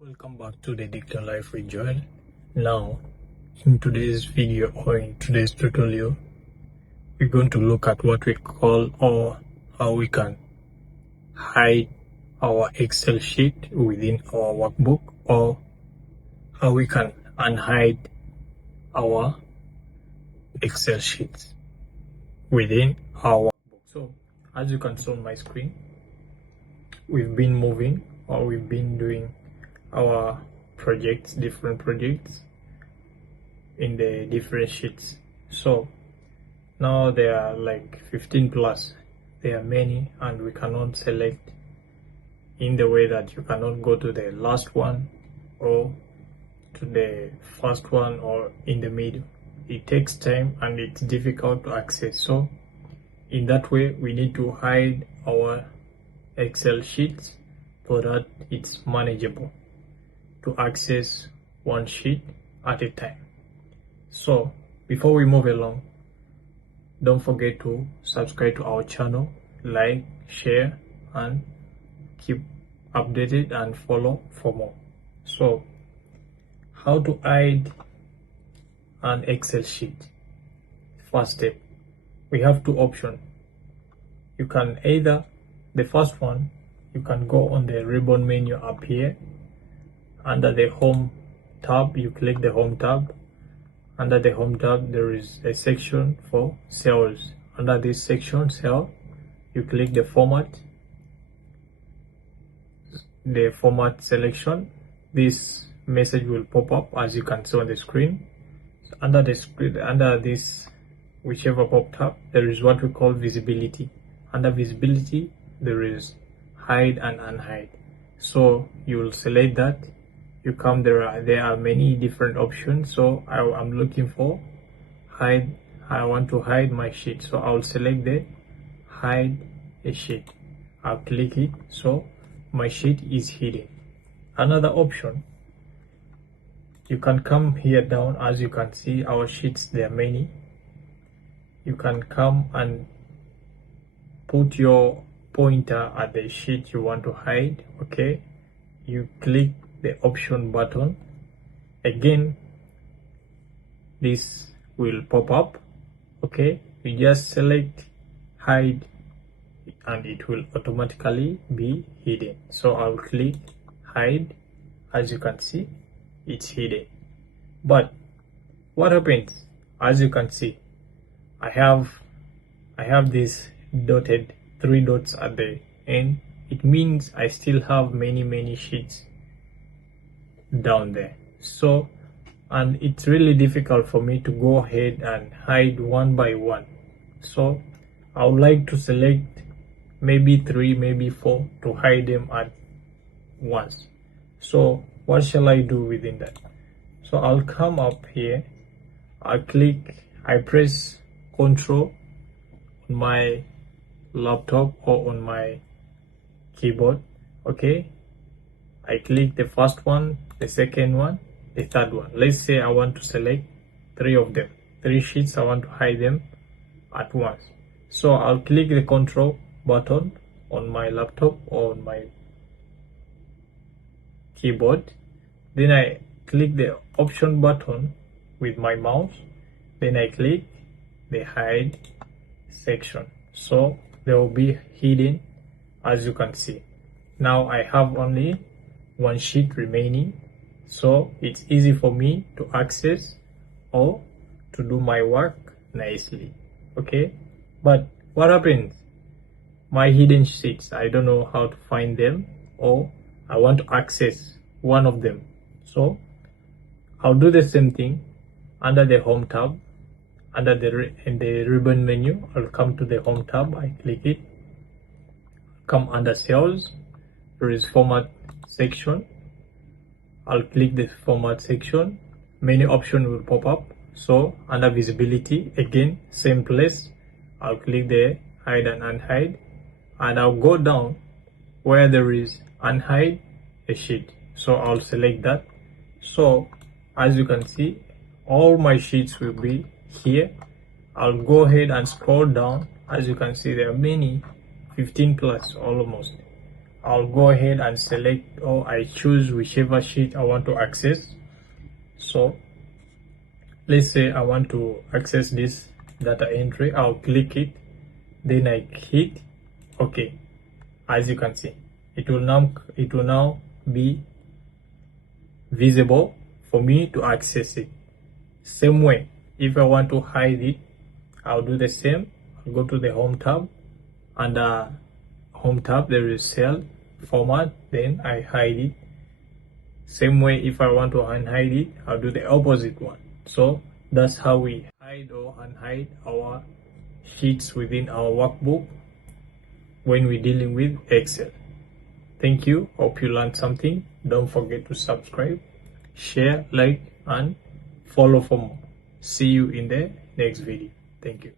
Welcome back to the Digital Life with Joel. Now, in today's video or in today's tutorial, we're going to look at what we call or how we can hide our Excel sheet within our workbook, or how we can unhide our Excel sheets within our workbook. So, as you can see on my screen, we've been moving or we've been doing our projects, different projects in the different sheets. So now there are like 15 plus. There are many, and we cannot select in the way that you cannot go to the last one or to the first one or in the middle. It takes time and it's difficult to access. So in that way, we need to hide our Excel sheets so that it's manageable to access one sheet at a time. So before we move along, don't forget to subscribe to our channel, like, share, and keep updated and follow for more. So how to hide an Excel sheet? First step, we have two options. You can either, the first one, you can go on the ribbon menu up here. Under the home tab, you click the home tab. Under the home tab, there is a section for cells. Under this section, cell, you click the format selection. This message will pop up as you can see on the screen. So under this, whichever popped up, there is what we call visibility. Under visibility, there is hide and unhide. So you will select that. You come there are many different options. So I'm looking for hide. I want to hide my sheet, so I'll select the hide a sheet. I'll click it, so my sheet is hidden. Another option, you can come here down. As you can see, our sheets, there are many. You can come and put your pointer at the sheet you want to hide. Okay, you click the option button. Again, this will pop up. Okay, you just select hide and it will automatically be hidden. So I'll click hide. As you can see, it's hidden. But what happens? As you can see, I have this dotted 3 dots at the end. It means I still have many sheets down there. So, and it's really difficult for me to go ahead and hide one by one. So I would like to select maybe 3, maybe 4 to hide them at once. So what shall I do within that? So I'll come up here, I press Ctrl on my laptop or on my keyboard. Okay, I click the first one, the second one, the third one. Let's say I want to select 3 of them, 3 sheets. I want to hide them at once. So I'll click the Control button on my laptop or on my keyboard. Then I click the Option button with my mouse. Then I click the Hide section. So they will be hidden, as you can see. Now I have only one sheet remaining, so it's easy for me to access or to do my work nicely. Okay, but what happens? My hidden sheets, I don't know how to find them, or I want to access one of them. So I'll do the same thing. Under the home tab, in the ribbon menu, I'll come to the home tab. I click it, come under cells, there is format section. I'll click the format section. Many options will pop up. So under visibility, again, same place, I'll click the hide and unhide, and I'll go down where there is unhide a sheet. So I'll select that. So as you can see, all my sheets will be here. I'll go ahead and scroll down. As you can see, there are many, 15 plus almost. I'll go ahead and select, or I choose whichever sheet I want to access. So let's say I want to access this data entry. I'll click it, then I hit OK. As you can see, it will now be visible for me to access it. Same way, if I want to hide it, I'll do the same. I'll go to the home tab. Under home tab there is cell format, then I hide it. Same way, if I want to unhide it, I'll do the opposite one. So that's how we hide or unhide our sheets within our workbook when we're dealing with Excel. Thank you. Hope you learned something. Don't forget to subscribe, share, like, and follow for more. See you in the next video. Thank you.